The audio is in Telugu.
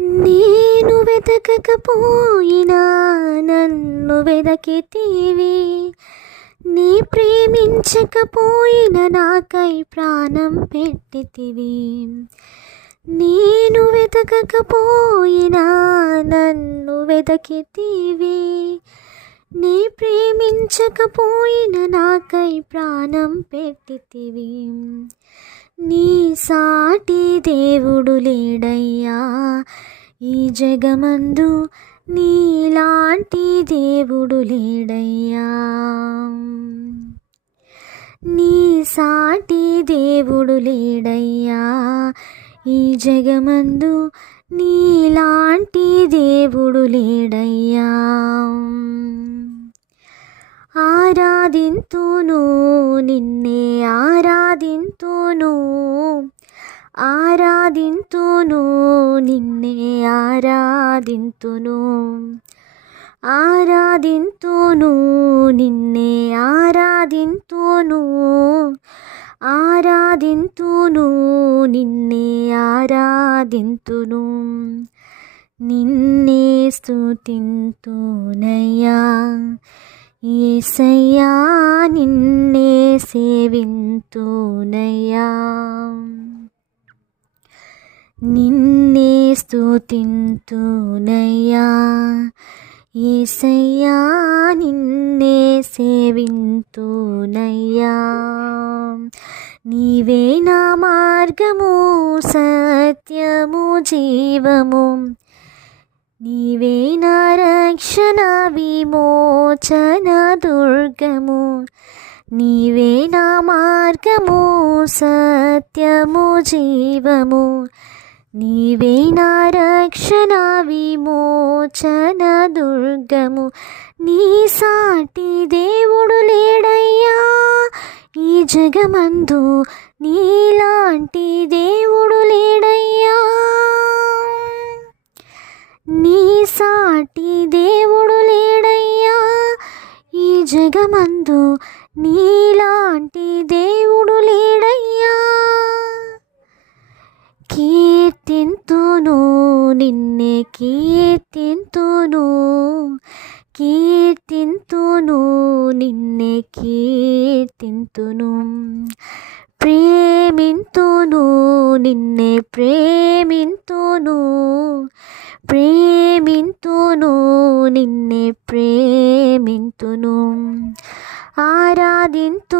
నేను వెతకకపోయినా నన్ను వెదకితివి, నీ ప్రేమించకపోయిన నాకై ప్రాణం పెట్టితివి. నేను వెతకకపోయినా నన్ను వెదకితివి, నీ ప్రేమించకపోయిన నాకై ప్రాణం పెట్టితివి. నీ సాటి దేవుడు లేడయ్యా ఈ జగమందు, నీలాంటి దేవుడు లేడయ్యా. నీ సాటి దేవుడు లేడయ్యా ఈ జగమందు, నీలాంటి దేవుడు లేడయ్యా. ఆరాధింతును నిన్నే ఆరాధింతును, ఆరాధింతును నిన్నే ఆరాధింతును, ఆరాధింతును నిన్నే ఆరాధింతును, ఆరాధింతును నిన్నే ఆరాధింతును. నిన్నే స్తుతింతునయ్యా యేసయ్యా, నిన్నే సేవింతునయ్యా. నిన్నే స్తుతింతునయ్యా యేసయ్యా, నిన్నే సేవింతునయ్యా. నీవే నా మార్గము సత్యము జీవము, నీవే నా రక్షణ విమోచన దుర్గము. నీవే నా మార్గము సత్యము జీవము, నీవే నా రక్షణ విమోచన దుర్గము. నీ సాటి దేవుడు లేడయ్యా ఈ జగమందు, నీలాంటి దేవుడు లేడయ్యా. నీ సాటి దేవుడు లేడయ్యా ఈ జగమందు, నీలాంటి దేవుడు లేడయ్యా. కీర్తింతును నిన్నే కీర్తింతును, కీర్తింతును నిన్నే కీర్తింతును. ప్రేమింతును నిన్నే ప్రేమింతును, ప్రేమింతును నిన్నే ప్రేమింతును. ఆరాధింతును